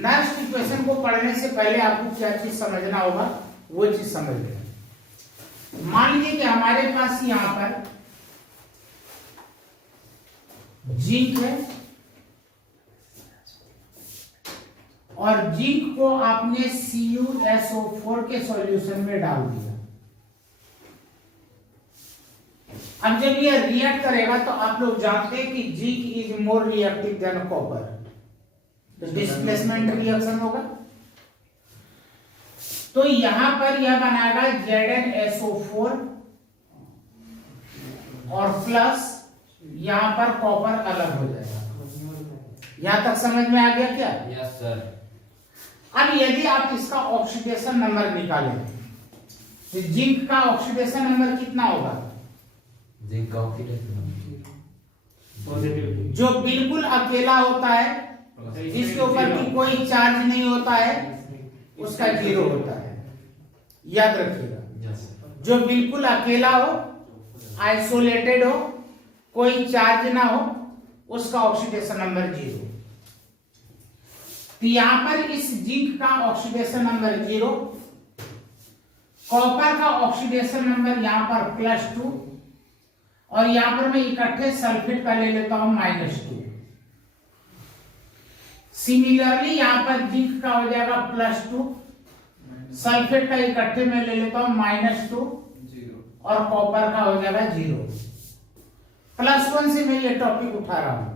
Next equation को पढ़ने से पहले आपको क्या चीज समझना होगा, वो चीज समझ लें। मान लीजिए कि हमारे पास यहां पर जिंक है और जिंक को आपने CuSO4 के सॉल्यूशन में डाल दिया। अब जब ये रिएक्ट करेगा तो आप लोग जानते हैं कि zinc is more reactive than copper, तो डिस्प्लेसमेंट रिएक्शन होगा। तो यहां पर यह बनाएगा ZnSO4 और प्लस यहां पर कॉपर अलग हो जाएगा। यहां तक समझ में आ गया क्या? Yes sir. अब यदि आप इसका ऑक्सीडेशन नंबर निकालें तो जिंक का ऑक्सीडेशन नंबर कितना होगा? जिंक का ऑक्सीडेशन पॉजिटिव जो बिल्कुल अकेला होता है, जिसके ऊपर की कोई चार्ज नहीं होता है, उसका 0 होता है। याद रखिएगा, जो बिल्कुल अकेला हो, आइसोलेटेड हो, कोई चार्ज ना हो, उसका ऑक्सीडेशन नंबर 0। तो यहां पर इस जिंक का ऑक्सीडेशन नंबर 0, कॉपर का ऑक्सीडेशन नंबर यहां पर +2 और यहां पर मैं इकट्ठे सल्फेट का ले लेता हूं -2। सिमिलरली यहां पर जिंक का हो जाएगा +2, सल्फेट का इकट्ठे में ले लेता हूं -2 और कॉपर का हो जाएगा 0। +1 से मैं ये टॉपिक उठा रहा हूं।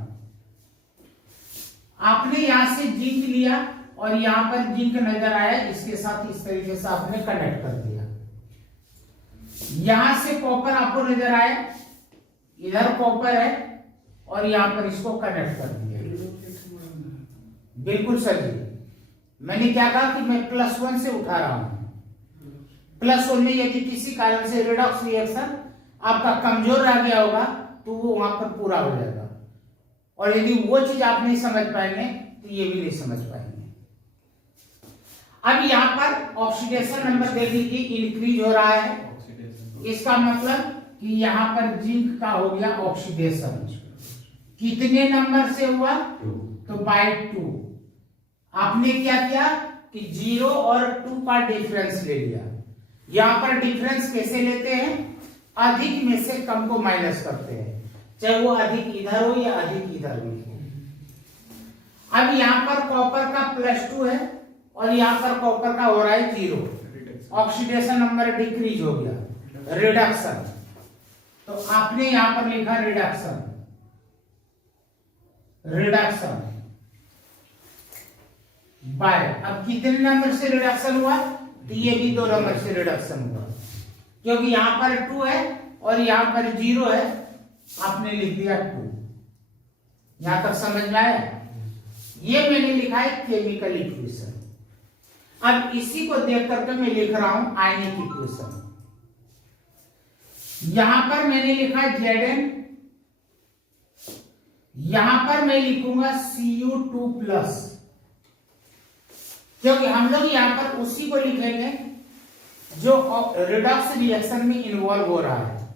आपने यहां से जिंक लिया और यहां पर जिंक नजर आया, इसके साथ इस तरीके से आपने कनेक्ट कर दिया। यहां से कॉपर आपको नजर आया, इधर कॉपर है और यहां पर इसको कनेक्ट कर दिया। बिल्कुल सही। मैंने क्या कहा कि मैं +1 से उठा रहा हूं। +1 में यदि किसी कारण से रिडॉक्स रिएक्शन आपका कमजोर रह गया होगा तो वो वहां पर पूरा हो जाएगा, और यदि वो चीज आप नहीं समझ पाएंगे तो ये भी नहीं समझ पाएंगे। अब यहां पर ऑक्सीडेशन नंबर देख लीजिए इंक्रीज हो रहा है, इसका मतलब कि यहां पर जिंक का हो गया ऑक्सीडेशन। कितने नंबर से हुआ? तो बाय 2। आपने क्या किया कि 0 और 2 का डिफरेंस ले लिया। यहां पर डिफरेंस कैसे लेते हैं? अधिक में से कम को माइनस करते हैं, चाहे वो अधिक इधर हो या अधिक इधर हो। अब यहां पर कॉपर का +2 है और यहां पर कॉपर का हो रहा है 0। ऑक्सीडेशन नंबर डिक्रीज हो गया, रिडक्शन। तो आपने यहां पर लिखा रिडक्शन, रिडक्शन बाय। अब कितने नंबर से रिडक्शन हुआ? तो ये भी 2 नंबर से रिडक्शन हुआ, क्योंकि यहां पर 2 है और यहां पर 0 है, आपने लिख दिया 2। यहां तक समझ में आया? ये मैंने लिखा है केमिकल इक्वेशन। अब इसी को देख करके मैं लिख रहा हूं आयनिक इक्वेशन। यहां पर मैंने लिखा Zn, यहां पर मैं लिखूंगा Cu2+, क्योंकि हम लोग यहां पर उसी को लिखेंगे जो रिडॉक्स रिएक्शन में इन्वॉल्व हो रहा है।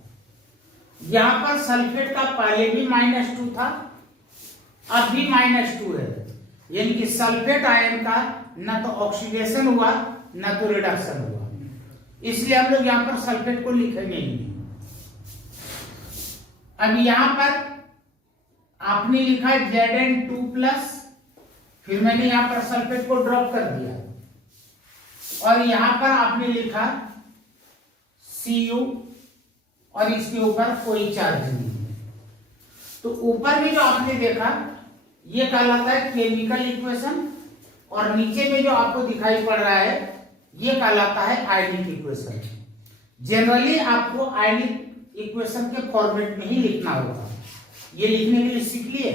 यहां पर सल्फेट का पहले भी -2 था, अब भी -2 है, यानी कि सल्फेट आयन का न तो ऑक्सीडेशन हुआ न तो रिडक्शन हुआ, इसलिए हम लोग यहां पर सल्फेट को लिखेंगे नहीं। अब यहां पर आपने लिखा Zn2+, फिर मैंने यहां पर सल्फेट को ड्रॉप कर दिया और यहां पर आपने लिखा Cu और इसके ऊपर कोई चार्ज नहीं है। तो ऊपर में जो आपने देखा ये कहलाता है केमिकल इक्वेशन, और नीचे में जो आपको दिखाई पड़ रहा है ये कहलाता है आयनिक इक्वेशन। जनरली आपको आयनिक इक्वेशन के फॉर्मेट में ही लिखना होगा, ये लिखने के लिए सीख लिए।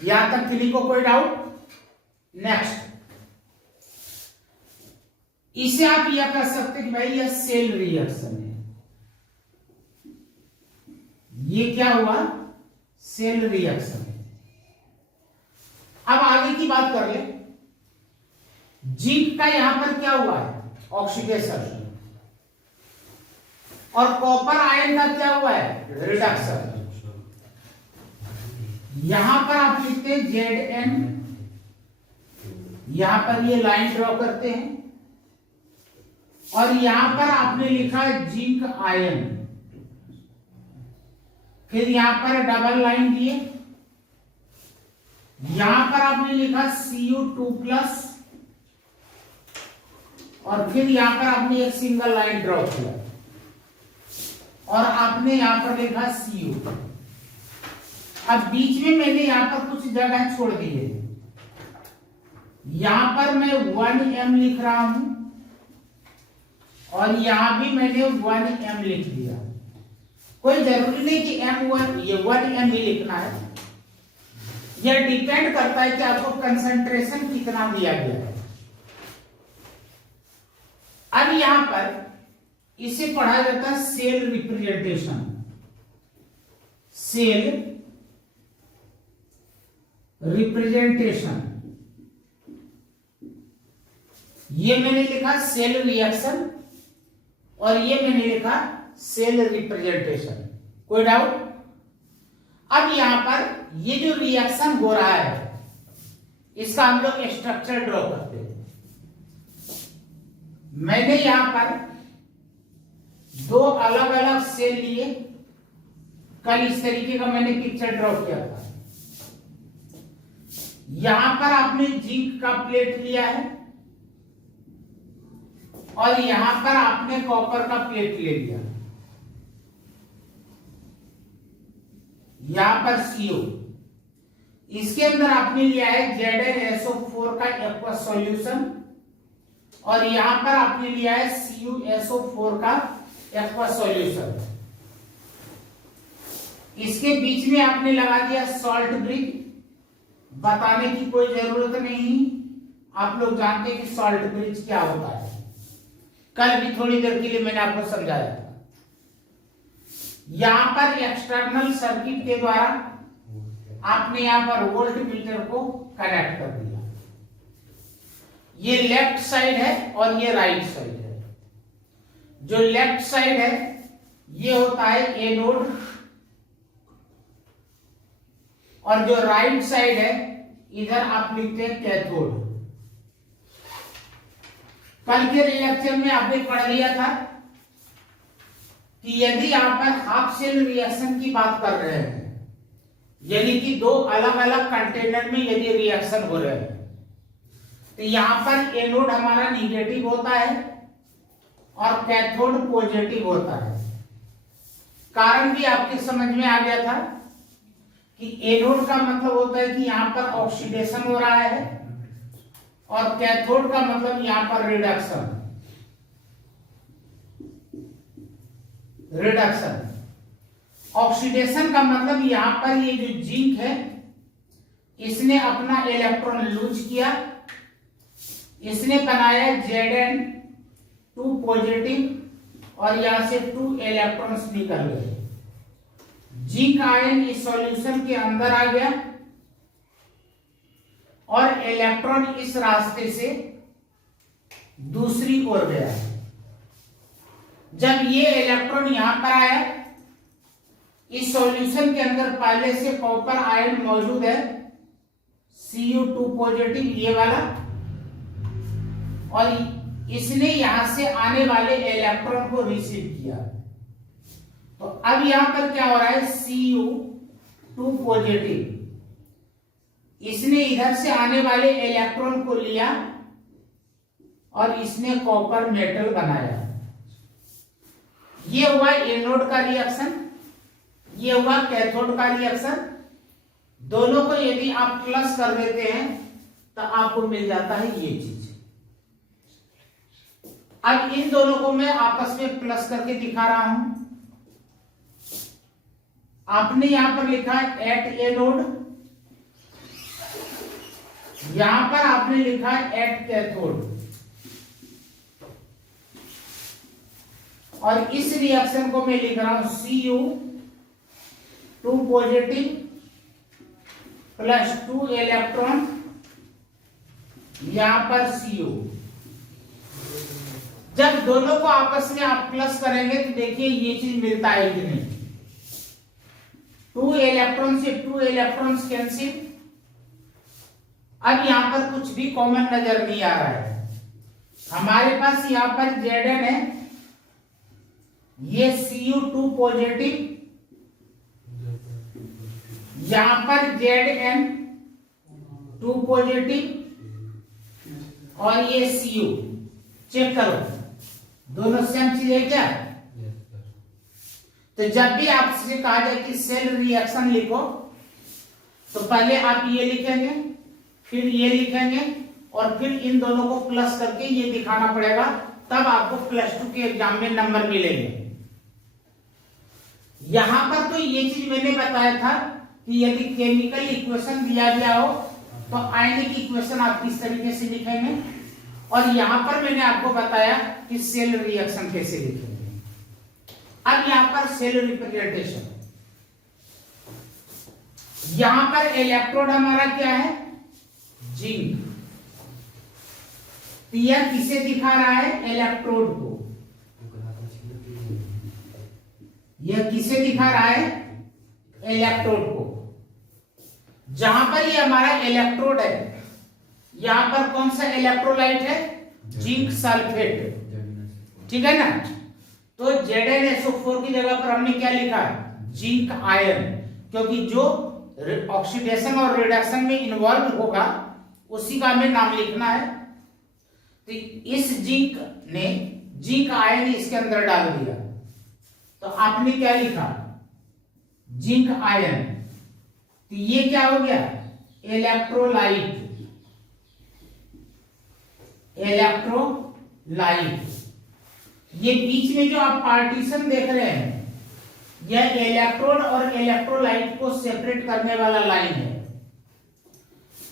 यहां तक किसी को कोई डाउट? नेक्स्ट, इसे आप यह कह सकते कि भाई यह सेल रिएक्शन है। ये क्या हुआ? सेल रिएक्शन है। अब आगे की बात कर ले। जिंक का यहां पर क्या हुआ है? ऑक्सीडेशन। और कॉपर आयन का क्या हुआ है? रिडक्शन। यहां पर आप लिखते हैं Zn यहां पर ये लाइन ड्रॉ करते हैं और यहां पर आपने लिखा जिंक आयन, फिर यहां पर डबल लाइन दिए, यहां पर आपने लिखा Cu2+ और फिर यहां पर आपने एक सिंगल लाइन ड्रॉ किया और आपने यहां पर लिखा Cu। अब बीच में मैंने यहां पर कुछ जगह छोड़ दी है, यहां पर मैं 1m लिख रहा हूं और यहां भी मैंने 1m लिख दिया। कोई जरूरी नहीं कि ये 1m ही लिखना है, यह डिपेंड करता है कि आपको कंसंट्रेशन कितना दिया गया है। अब यहां पर इसे पढ़ा जाता है सेल रिप्रेजेंटेशन। सेल रिप्रेजेंटेशन, ये मैंने लिखा सेल रिएक्शन और ये मैंने लिखा सेल रिप्रेजेंटेशन। कोई डाउट? अब यहां पर ये जो रिएक्शन हो रहा है इसका हम लोग स्ट्रक्चर ड्रॉ करते हैं। मैंने यहां पर दो अलग अलग सेल लिए, कल इस तरीके का मैंने पिक्चर ड्रॉ किया था। यहां पर आपने जिंक का प्लेट लिया है और यहां पर आपने कॉपर का प्लेट ले लिया, यहां पर CO, इसके अंदर आपने लिया है ZnSO4 का एक्वस सॉल्यूशन और यहां पर आपने लिया है CuSO4 का एक्वस सॉल्यूशन। इसके बीच में आपने लगा दिया सॉल्ट ब्रिज। बताने की कोई जरूरत नहीं, आप लोग जानते हैं कि सॉल्ट ब्रिज क्या होता है, कल भी थोड़ी देर के लिए मैंने आपको समझाया था। यहां पर एक्सटर्नल सर्किट के द्वारा आपने यहां पर वोल्ट मीटर को कनेक्ट कर दिया। ये लेफ्ट साइड है और ये राइट साइड है। जो लेफ्ट साइड है ये होता है एनोड और जो राइट साइड है इधर आप लिखते हैं कैथोड। कल के लेक्चर में आपने पढ़ लिया था कि यदि यहां पर हाफ सेल रिएक्शन की बात कर रहे हैं, यानी कि दो अलग अलग कंटेनर में यदि रिएक्शन हो रहे हैं, तो यहां पर एनोड हमारा निगेटिव होता है और कैथोड पॉजिटिव होता है। कारण भी आपके समझ में आ गया था कि एनोड का मतलब होता है कि यहां पर ऑक्सीडेशन हो रहा है और कैथोड का मतलब यहां पर रिडक्शन। ऑक्सीडेशन का मतलब यहां पर ये जो जिंक है इसने अपना इलेक्ट्रॉन लूज किया, इसने बनाया Zn2 पॉजिटिव और यहां से 2 इलेक्ट्रॉन्स निकल गए। जिंक आयन इस सॉल्यूशन के अंदर आ गया और इलेक्ट्रॉन इस रास्ते से दूसरी ओर गया। जब ये इलेक्ट्रॉन यहां पर आया, इस सॉल्यूशन के अंदर पहले से कॉपर आयन मौजूद है Cu2 पॉजिटिव ये वाला, और इसने यहां से आने वाले इलेक्ट्रॉन को रिसीव किया। तो अब यहां पर क्या हो रहा है, Cu2 पॉजिटिव इसने इधर से आने वाले इलेक्ट्रॉन को लिया और इसने कॉपर मेटल बनाया। ये हुआ एनोड का रिएक्शन, ये हुआ कैथोड का रिएक्शन। दोनों को यदि आप प्लस कर देते हैं तो आपको मिल जाता है ये चीज। अब इन दोनों को मैं आपस में प्लस करके दिखा रहा हूं। आपने यहां पर लिखा है एट एनोड, यहां पर आपने लिखा है एट कैथोड, और इस रिएक्शन को मैं लिख रहा हूं Cu2 पॉजिटिव प्लस 2 इलेक्ट्रॉन, यहां पर Cu। जब दोनों को आपस में आप प्लस करेंगे तो देखिए ये चीज मिलता है कि नहीं। 2 इलेक्ट्रॉन से 2 इलेक्ट्रॉन्स कैंसिल। अब यहां पर कुछ भी कॉमन नजर नहीं आ रहा है। हमारे पास यहां पर Zn है, ये Cu2 पॉजिटिव, यहां पर Zn2 पॉजिटिव और ये Cu। चेक करो दोनों सेम चीज है क्या? तो जब भी आपसे कहा जाए कि सेल रिएक्शन लिखो तो पहले आप ये लिखेंगे, फिर ये लिखेंगे और फिर इन दोनों को प्लस करके ये दिखाना पड़ेगा, तब आपको +2 के एग्जाम में नंबर मिलेंगे। यहां पर तो ये चीज मैंने बताया था कि यदि केमिकल इक्वेशन दिया गया हो तो आयनिक इक्वेशन आप किस तरीके से लिखेंगे, और यहां पर मैंने आपको बताया कि सेल रिएक्शन कैसे लिखेंगे। अब यहां पर सेल रिप्रेजेंटेशन, यहां पर इलेक्ट्रोड हमारा क्या है? जिंक। तो यह किसे दिखा रहा है? इलेक्ट्रोड को। यह किसे दिखा रहा है? इलेक्ट्रोड को। जहां पर ये हमारा इलेक्ट्रोड है, यहां पर कौन सा इलेक्ट्रोलाइट है? Zinc sulphate. ठीक है ना? तो ZnSO4 की जगह पर हमने क्या लिखा? जिंक आयन, क्योंकि जो ऑक्सीडेशन और रिडक्शन में इन्वॉल्व होगा उसी का हमें नाम लिखना है। तो इस जिंक ने जिंक आयन इसके अंदर डाल दिया, तो आपने क्या लिखा? Zinc ion. तो ये क्या हो गया? इलेक्ट्रोलाइट। इलेक्ट्रोलाइट। ये बीच में जो आप पार्टीशन देख रहे हैं, यह इलेक्ट्रोड और इलेक्ट्रोलाइट को सेपरेट करने वाला लाइन है।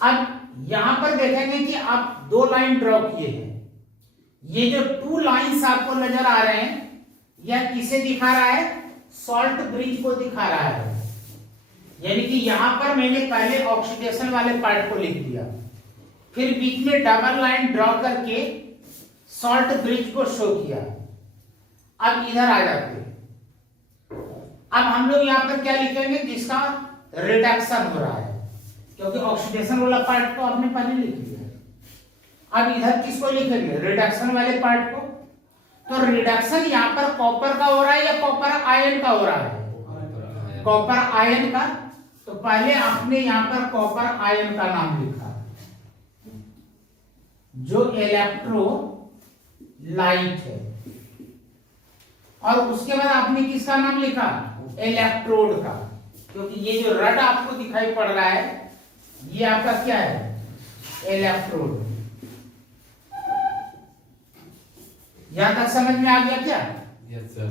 अब यहां पर देखेंगे कि आप 2 लाइन ड्रॉ किए हैं। ये जो 2 लाइंस आपको नजर आ रहे हैं, यह किसे दिखा रहा है? सॉल्ट ब्रिज को दिखा रहा है। यानी कि यहां पर मैंने पहले ऑक्सीडेशन वाले पार्ट को लिख दिया, फिर बीच में डबल लाइन ड्रॉ करके सॉल्ट ब्रिज को शो किया। अब इधर आ जाते हैं। अब हम लोग यहां पर क्या लिखेंगे? जिसका रिडक्शन हो रहा है, क्योंकि ऑक्सीडेशन वाला पार्ट को आपने पहले लिख दिया। अब इधर किसको लिखेंगे? रिडक्शन वाले पार्ट को। तो रिडक्शन यहां पर कॉपर का हो रहा है या कॉपर आयन का हो रहा है? कॉपर आयन का। तो पहले आपने यहां पर कॉपर आयन का नाम लिखा, जो इलेक्ट्रोलाइट है, और उसके बाद आपने किसका नाम लिखा? इलेक्ट्रोड का, क्योंकि ये जो रड आपको दिखाई पड़ रहा है ये आपका क्या है? इलेक्ट्रोड। यहां तक समझ में आ गया क्या? Yes sir.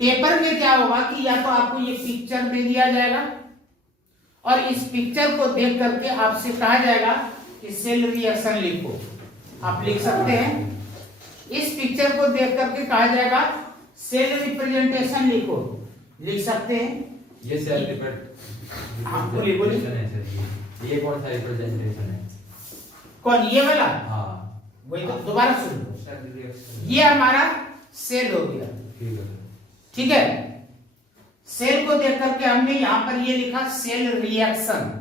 पेपर में क्या होगा कि या तो आपको ये पिक्चर दे दिया जाएगा और इस पिक्चर को देख करके आपसे कहा जाएगा कि सेल रिएक्शन लिखो। आप लिख सकते हैं। इस पिक्चर को देख करके कहा जाएगा सेल रिप्रेजेंटेशन लिखो, लिख सकते हैं। ये सेल रिप्रेजेंटेशन। हाँ बोलिए बोलिए। ये कौन सा रिप्रेजेंटेशन है? कौन? ये वाला? हाँ वही तो दोबारा सुन लो। ये हमारा सेल हो गया। ठीक है। सेल को देख करके हमने यहां पर ये लिखा सेल रिएक्शन।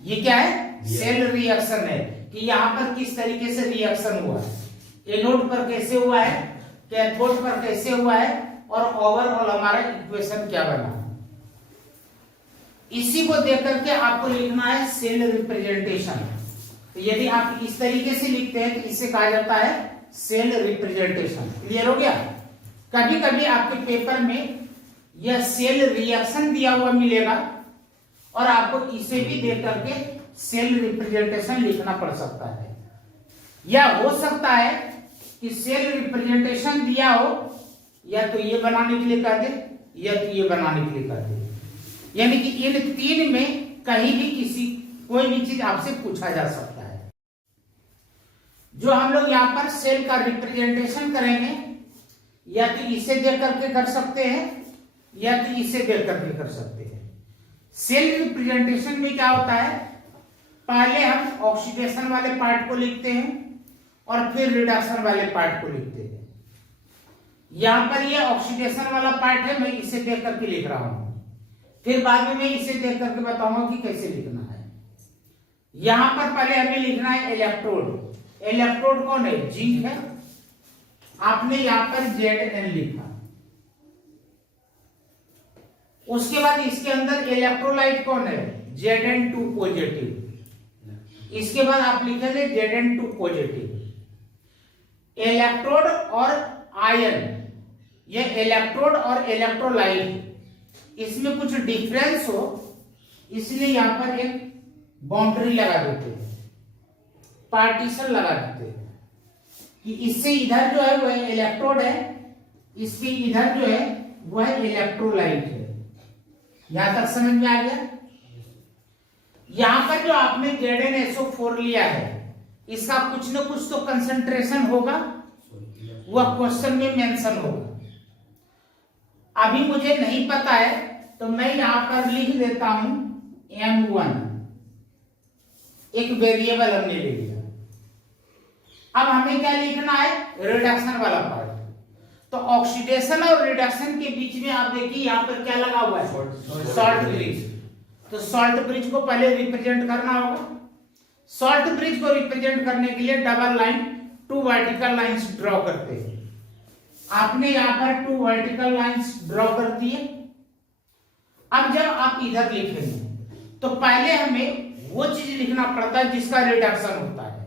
ये क्या है? सेल रिएक्शन है कि यहां पर किस तरीके से रिएक्शन हुआ है, एनोड पर कैसे हुआ है, कैथोड पर कैसे हुआ है, और ओवरऑल हमारा इक्वेशन क्या बना। इसी को देख करके आपको लिखना है सेल रिप्रेजेंटेशन। तो यदि आप इस तरीके से लिखते हैं तो इसे कहा जाता है सेल रिप्रेजेंटेशन। क्लियर हो गया? कभी कभी आपके पेपर में यह सेल रिएक्शन दिया हुआ मिलेगा और आपको इसे भी देख करके सेल रिप्रेजेंटेशन लिखना पड़ सकता है, या हो सकता है कि सेल रिप्रेजेंटेशन दिया हो या तो ये बनाने के लिए कह दे या तो ये बनाने के लिए कह दे। यानी कि इन 3 में कहीं भी किसी कोई भी चीज आपसे पूछा जा सकता है। जो हम लोग यहाँ पर सेल का रिप्रेजेंटेशन करेंगे, या तो इसे देख करके कर सकते हैं या तो इसे देख करके कर सकते हैं। सेल रिप्रेजेंटेशन में क्या होता है? पहले हम ऑक्सीडेशन वाले पार्ट को लिखते हैं और फिर रिडक्शन वाले पार्ट को लिखते हैं। यहां पर ये ऑक्सीडेशन वाला पार्ट है, मैं इसे देख करके लिख रहा हूं, फिर बाद में मैं इसे देख करके बताऊंगा कि कैसे लिखना है। यहां पर पहले हमें लिखना है इलेक्ट्रोड। इलेक्ट्रोड कौन है? जिंक है। आपने यहां पर Zn लिखा। उसके बाद इसके अंदर इलेक्ट्रोलाइट कौन है? Zn2 positive. इसके बाद आप लिखेंगे Zn2 पॉजिटिव। इलेक्ट्रोड और आयन, ये इलेक्ट्रोड और इलेक्ट्रोलाइट, इसमें कुछ डिफरेंस हो इसलिए यहां पर एक बाउंड्री लगा देते हैं, पार्टीशन लगा देते हैं कि इससे इधर जो है वो इलेक्ट्रोड है, इसके इधर जो है वह इलेक्ट्रोलाइट है। यहां तक समझ में आ गया? यहां पर जो आपने ZnSO4 लिया है इसका कुछ न कुछ तो कंसंट्रेशन होगा, वह क्वेश्चन में मेंशन होगा। अभी मुझे नहीं पता है तो मैं यहां पर लिख देता हूं M1, एक वेरिएबल हमने ले लिया। अब हमें क्या लिखना है? रिडक्शन वाला पार्ट। तो ऑक्सीडेशन और रिडक्शन के बीच में आप देखिए यहां पर क्या लगा हुआ है? Salt bridge. तो सॉल्ट ब्रिज को पहले रिप्रेजेंट करना होगा। सॉल्ट ब्रिज को रिप्रेजेंट करने के लिए double line, 2 vertical lines draw करते हैं। आपने यहां पर 2 वर्टिकल लाइंस ड्रॉ कर दिए। अब जब आप इधर लिखेंगे तो पहले हमें वो चीज लिखना पड़ता है जिसका रिडक्शन होता है।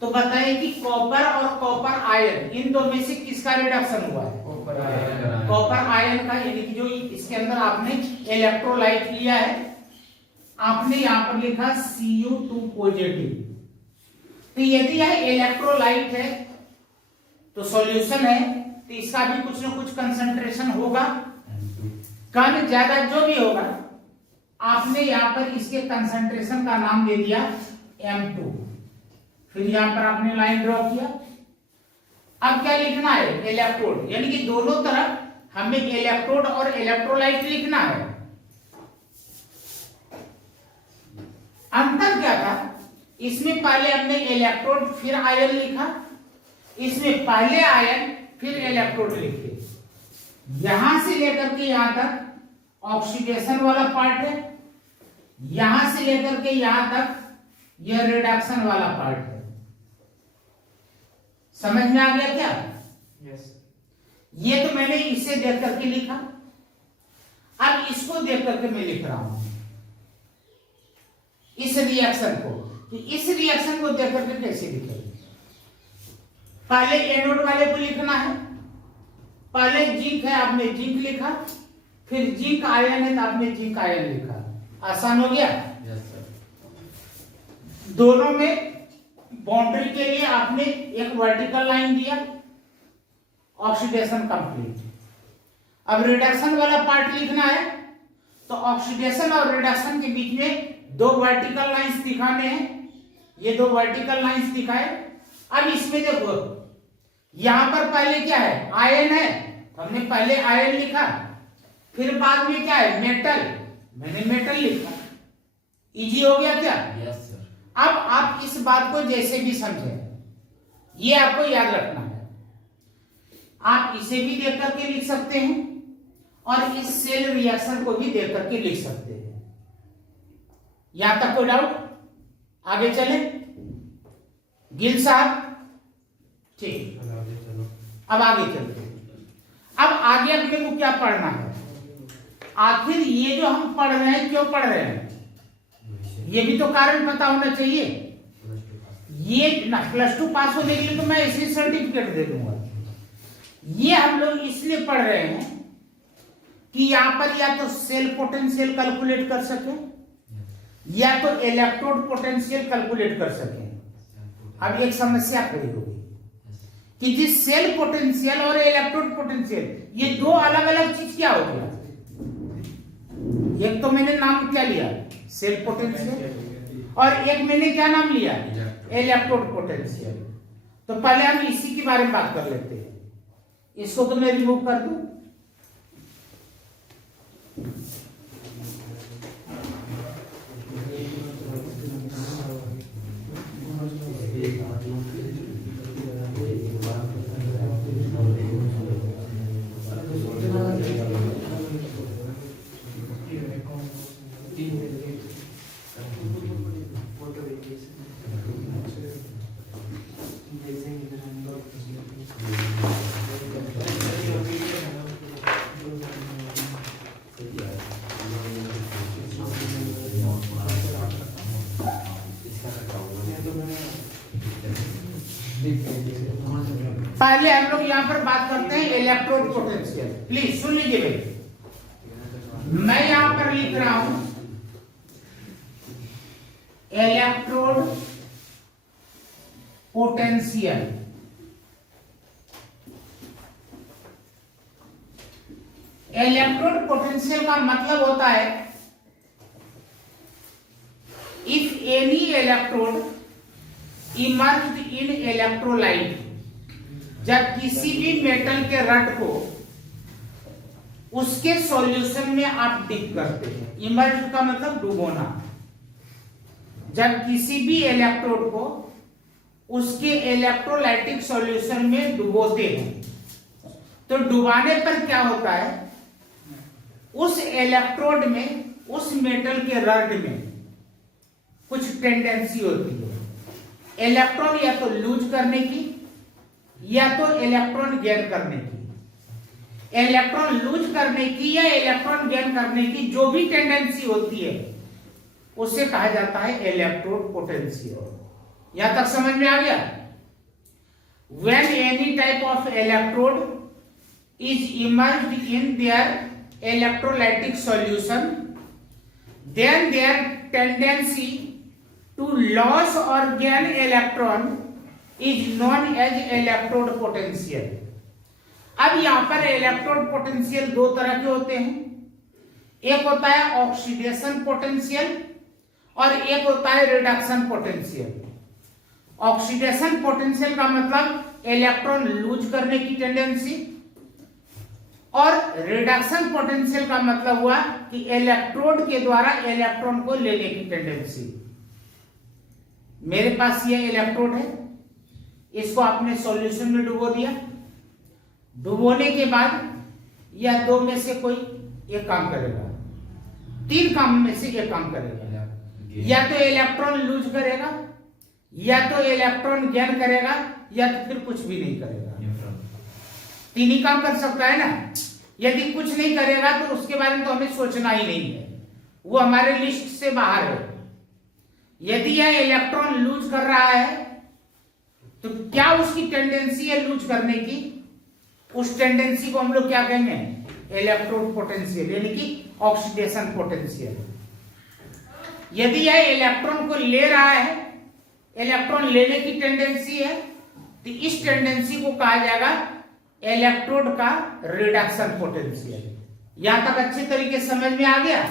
तो बताइए कि कॉपर और कॉपर आयन, इन दो में से किसका रिडक्शन हुआ है? कॉपर आयन का, यानी कि जो इसके अंदर आपने इलेक्ट्रोलाइट लिया है, आपने यहां पर लिखा Cu2 पॉजिटिव। तो यदि यह इलेक्ट्रोलाइट है तो सॉल्यूशन है, तो इसका भी कुछ ना कुछ कंसंट्रेशन होगा, कम ज्यादा जो भी होगा। आपने यहां पर इसके कंसंट्रेशन का नाम दे दिया M2। फिर यहां पर आपने लाइन ड्रॉ किया। अब क्या लिखना है? इलेक्ट्रोड, यानी कि दोनों तरफ हमें इलेक्ट्रोड और इलेक्ट्रोलाइट लिखना है। अंतर क्या था? इसमें पहले हमने इलेक्ट्रोड फिर आयन लिखा, इसमें पहले आयन फिर इलेक्ट्रोड लिखे। यहां से लेकर के यहां तक ऑक्सीडेशन वाला पार्ट है, यहां से लेकर के यहां तक यह रिडक्शन वाला पार्ट है। समझ में आ गया क्या? यस। ये तो मैंने इसे देख करके लिखा। अब इसको देख करके मैं लिख रहा हूं इस रिएक्शन को। तो इस रिएक्शन को देख करके कैसे लिखेंगे? पहले एनोड वाले को लिखना है। पहले जिंक है, आपने जिंक लिखा, फिर जिंक आयन है तो आपने जिंक आयन लिखा। आसान हो गया? Yes sir. दोनों में बाउंड्री के लिए आपने एक वर्टिकल लाइन दिया, ऑक्सीडेशन कंप्लीट। अब रिडक्शन वाला पार्ट लिखना है तो ऑक्सीडेशन और रिडक्शन के बीच में 2 वर्टिकल लाइंस दिखाने हैं। ये 2 वर्टिकल लाइंस दिखाए। अब इसमें देखो यहां पर पहले क्या है? आयन है, हमने पहले आयन लिखा, फिर बाद में क्या है? मेटल, मैंने मेटल लिखा। इजी हो गया क्या? Yes sir. अब आप इस बात को जैसे भी समझे, ये आपको याद रखना है। आप इसे भी देख करके लिख सकते हैं और इस सेल रिएक्शन को भी देख करके लिख सकते हैं। यहां तक कोई डाउट? आगे चले गिल साहब? ठीक, अब आगे चलते हैं। अब आगे अपने को क्या पढ़ना है? आखिर ये जो हम पढ़ रहे हैं क्यों पढ़ रहे हैं, ये भी तो कारण पता होना चाहिए। ये +2 पास होने के लिए तो मैं ऐसे सर्टिफिकेट दे दूंगा। ये हम लोग इसलिए पढ़ रहे हैं कि यहां पर या तो सेल पोटेंशियल कैलकुलेट कर सके या तो इलेक्ट्रोड पोटेंशियल कैलकुलेट कर सके। अब एक समस्या खड़ी होगी कि जिस सेल पोटेंशियल और इलेक्ट्रोड पोटेंशियल ये 2 अलग अलग चीज क्या हो गया? एक तो मैंने नाम क्या लिया? सेल पोटेंशियल, और एक मैंने क्या नाम लिया? Electrode potential. तो पहले हम इसी के बारे में बात कर लेते हैं। इसको तो मैं रिमूव कर दूं। पहले हम लोग यहाँ पर बात करते हैं इलेक्ट्रोड पोटेंशियल। प्लीज सुन लीजिए भाई, मैं यहां पर लिख रहा हूं इलेक्ट्रोड पोटेंशियल। इलेक्ट्रोड पोटेंशियल का मतलब होता है if any electrode emerged in electrolyte, जब किसी भी मेटल के रड को उसके सॉल्यूशन में आप डिप करते हैं। इमर्ज्ड का मतलब डुबोना। जब किसी भी इलेक्ट्रोड को उसके इलेक्ट्रोलाइटिक सॉल्यूशन में डुबोते हैं तो डुबाने पर क्या होता है, उस इलेक्ट्रोड में, उस मेटल के रड में कुछ टेंडेंसी होती है इलेक्ट्रॉन या तो लूज करने की या तो इलेक्ट्रॉन गेन करने की। इलेक्ट्रॉन लूज करने की या इलेक्ट्रॉन गेन करने की जो भी टेंडेंसी होती है उसे कहा जाता है इलेक्ट्रोड पोटेंशियल। यहां तक समझ में आ गया? When any type of electrode is immersed in their electrolytic solution, then their tendency to lose or gain electron is known as electrode potential. अब यहां पर इलेक्ट्रोड पोटेंशियल दो तरह के होते हैं, एक होता है ऑक्सीडेशन पोटेंशियल और एक होता है रिडक्शन पोटेंशियल। ऑक्सीडेशन पोटेंशियल का मतलब इलेक्ट्रॉन लूज करने की टेंडेंसी, और रिडक्शन पोटेंशियल का मतलब हुआ कि इलेक्ट्रोड के द्वारा इलेक्ट्रॉन को लेने की टेंडेंसी। मेरे पास ये इलेक्ट्रोड है, इसको आपने सॉल्यूशन में डुबो दिया। डुबोने के बाद या दो में से कोई एक काम करेगा, तीन काम में से एक काम करेगा, या तो इलेक्ट्रॉन लूज करेगा, या तो इलेक्ट्रॉन गेन करेगा, या तो फिर कुछ भी नहीं करेगा। तीन ही काम कर सकता है ना। यदि कुछ नहीं करेगा तो उसके बारे में तो हमें सोचना ही नहीं है, वो हमारे लिस्ट से बाहर है। यदि यह इलेक्ट्रॉन लूज कर रहा है तो क्या उसकी टेंडेंसी है लूज करने की, उस टेंडेंसी को हम लोग क्या कहेंगे, इलेक्ट्रोड पोटेंशियल, यानी कि ऑक्सीडेशन पोटेंशियल। यदि यह इलेक्ट्रॉन को ले रहा है, इलेक्ट्रॉन लेने की टेंडेंसी है, तो इस टेंडेंसी को कहा जाएगा इलेक्ट्रोड का रिडक्शन पोटेंशियल। यहां तक अच्छे तरीके समझ में आ गया?